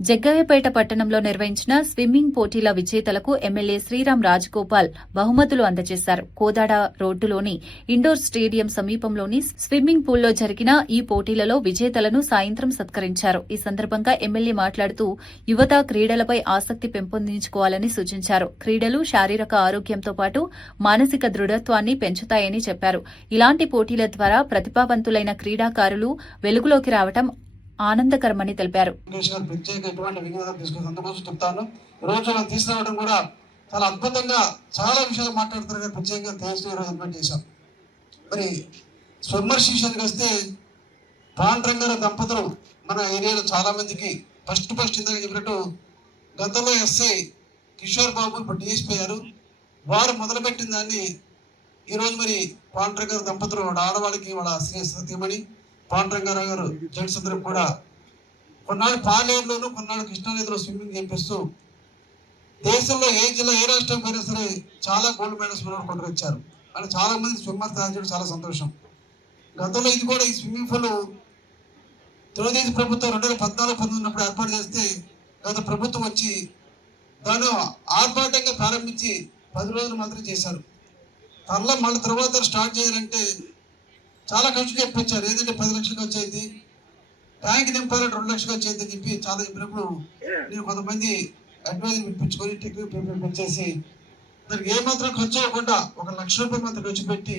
జగ్గయ్యపేట పట్టణంలో నిర్వహించిన స్విమ్మింగ్ పోటీల విజేతలకు ఎమ్మెల్యే శ్రీరామ్ రాజగోపాల్ బహుమతులు అందజేశారు. కోదాడ రోడ్డులోని ఇండోర్ స్టేడియం సమీపంలోని స్విమ్మింగ్ పూల్లో జరిగిన ఈ పోటీలలో విజేతలను సాయంత్రం సత్కరించారు. ఈ సందర్భంగా ఎమ్మెల్యే మాట్లాడుతూ యువత క్రీడలపై ఆసక్తి పెంపొందించుకోవాలని సూచించారు. క్రీడలు శారీరక ఆరోగ్యంతో పాటు మానసిక దృఢత్వాన్ని పెంచుతాయని చెప్పారు. ఇలాంటి పోటీల ద్వారా ప్రతిభావంతులైన క్రీడాకారులు వెలుగులోకి రావడం ఆనందకరమని తెలిపారు. తీసుకురావడం కూడా చాలా అద్భుతంగా చాలా విషయాలు మాట్లాడుతున్నారు. ప్రత్యేకంగా ఇన్వైట్ చేశాం. మరి స్విమ్మర్స్ విషయానికి వస్తే పాండ్రంగారు దంపతులు మన ఏరియాలో చాలా మందికి ఫస్ట్ ఇందాక చెప్పినట్టు గతంలో ఎస్ఐ కిషోర్ బాబు ఇప్పుడు డిఎస్పీ అయ్యారు. వారు మొదలుపెట్టిన దాన్ని ఈరోజు మరి పాండ్రంగారు దంపతులు ఆడవాళ్ళకి వాళ్ళ శ్రీ సత్యమణి పాండ్రంగారావు గారు జెంట్స్ అందరూ కూడా కొన్నాళ్ళు పాలేరులోను కొన్నాళ్ళు కృష్ణానదిలో స్విమ్మింగ్ చేపిస్తూ దేశంలో ఏ జిల్లా ఏ రాష్ట్రం అయినా సరే చాలా గోల్డ్ మెడల్స్ కొట్టుకొచ్చారు. అంటే చాలా మంది స్విమ్మర్స్ తయారు చేయడం చాలా సంతోషం. గతంలో ఇది కూడా ఈ స్విమ్మింగ్ పూల్ తెలుగుదేశం ప్రభుత్వం 2014-19 ఉన్నప్పుడు ఏర్పాటు చేస్తే గత ప్రభుత్వం వచ్చి దాన్ని ఆర్భాటంగా ప్రారంభించి 10 రోజులు మాత్రం చేశారు. మళ్ళీ తర్వాత స్టార్ట్ చేయాలంటే చాలా ఖర్చు చెప్పించారు. ఏదంటే 10 లక్షలకు వచ్చేది, ట్యాంక్ నింపాలంటే 2 లక్షలు వచ్చేది అని చెప్పి చాలా చెప్పినప్పుడు నేను కొంతమంది అడ్వైజర్ పిలిపించుకొని టెక్నిక్ పిలిపించేసి దానికి ఏమాత్రం ఖర్చు అవ్వకుండా 1 లక్ష రూపాయలు మాత్రం ఖర్చు పెట్టి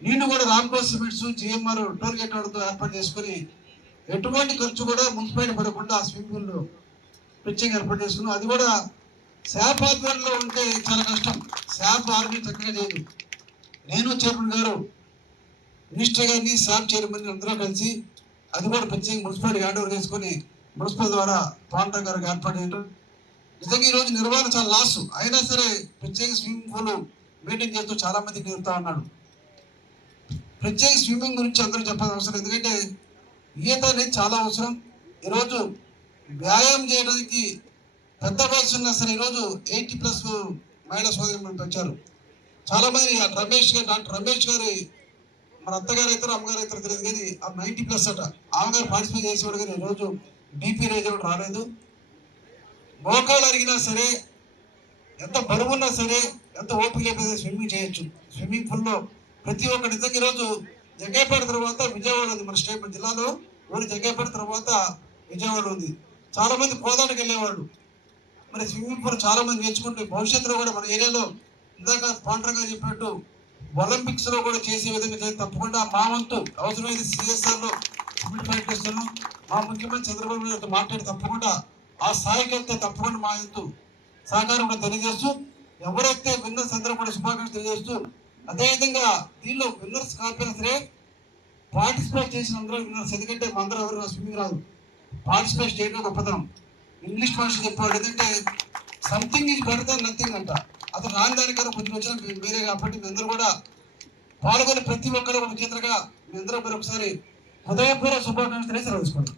నేను కూడా Ramco cements GMR toll gate వాళ్ళతో ఏర్పాటు చేసుకుని ఎటువంటి ఖర్చు కూడా మున్సిపాలిటీ పడకుండా ఆ స్విమ్మింగ్ పూల్ ప్రత్యేకంగా ఏర్పాటు చేసుకున్నాం. అది కూడా శాప్ ఆధ్వర్యంలో ఉంటే చాలా కష్టం. శాప్ ఆర్మీ చక్కగా చేయదు. నేను చైర్మన్ గారు మినిస్టర్ గారిని శాప్ చైర్మన్ అందరూ కలిసి అది కూడా ప్రత్యేక మున్సిపాలిటీ హ్యాండ్ ఓవర్ చేసుకుని మున్సిపల్ ద్వారా ప్రాంతం గారికి ఏర్పాటు చేయడం. నిజంగా ఈరోజు నిర్వహణ చాలా లాస్ అయినా సరే ప్రత్యేక స్విమ్మింగ్ పూల్ మెయింటైన్ చేస్తూ చాలా మందికి నేర్పుతా ఉన్నాడు. ప్రత్యేక స్విమ్మింగ్ గురించి అందరూ చెప్పాల్సిన అవసరం, ఎందుకంటే ఈత అనేది చాలా అవసరం. ఈరోజు వ్యాయామం చేయడానికి పెద్ద వయసు ఉన్నా సరే ఈరోజు 80+ మహిళా సోదరులు వచ్చారు. చాలా మంది డాక్టర్ రమేష్ గారి మన అత్తగారు అవుతారు అమ్మగారు అవుతారు తెలియదు, కానీ ఆ 90+ అట ఆమెగారు పార్టిసిపేట్ చేసేవాడు. కానీ ఈరోజు బీపీ రేజ్ కూడా రాలేదు. మోకాలు అరిగినా సరే, ఎంత బరువున్నా సరే, ఎంత ఓపిక లేకపోతే స్విమ్మింగ్ చేయొచ్చు. స్విమ్మింగ్ పూల్లో ప్రతి ఒక్క నిజంగా ఈరోజు జగ్గయ్యపేట తర్వాత విజయవాడ ఉంది. మన స్టేట్ జిల్లాలో ఓన్లీ జగ్గయ్యపేట తర్వాత విజయవాడ ఉంది. చాలా మంది కోదాడకి వెళ్ళేవాళ్ళు. మరి స్విమ్మింగ్ పూల్ చాలా మంది నేర్చుకుంటే భవిష్యత్తులో కూడా మన ఏరియాలో ఇందాక పాండ్రంగా చెప్పినట్టు ఒలింపిక్స్ లో కూడా చేసే విధంగా తప్పకుండా మా వంతు అవసరమైతే సిఎస్ఆర్ లో ప్రకటిస్తున్నాం. మా ముఖ్యమంత్రి చంద్రబాబు నాయుడు మాట్లాడి తప్పకుండా ఆ స్థాయికి వెళ్తే తప్పకుండా మా వంతు సహకారం కూడా తెలియజేస్తూ, ఎవరైతే విన్నర్స్ అందరూ కూడా శుభాకాంక్షలు తెలియజేస్తూ, అదేవిధంగా దీనిలో విన్నర్స్ కాకపోయినా సరే పార్టిసిపేట్ చేసిన అందరూ విన్నర్స్. ఎందుకంటే మా అందరూ ఎవరు స్విమ్మింగ్ రాదు, పార్టిసిపేట్ చేయడం గొప్పతనం. ఇంగ్లీష్ భాష చెప్పాడు, ఎందుకంటే something is better than nothing అంట. అతను రాని దానికన్నా కొంచెం వచ్చిన వేరే కాబట్టి మీ అందరూ కూడా పాల్గొని ప్రతి ఒక్కరు విజేతగా మీ అందరూ ఒకసారి హృదయపూర్వక శుభాకాంక్షలు తెలుసుకోండి.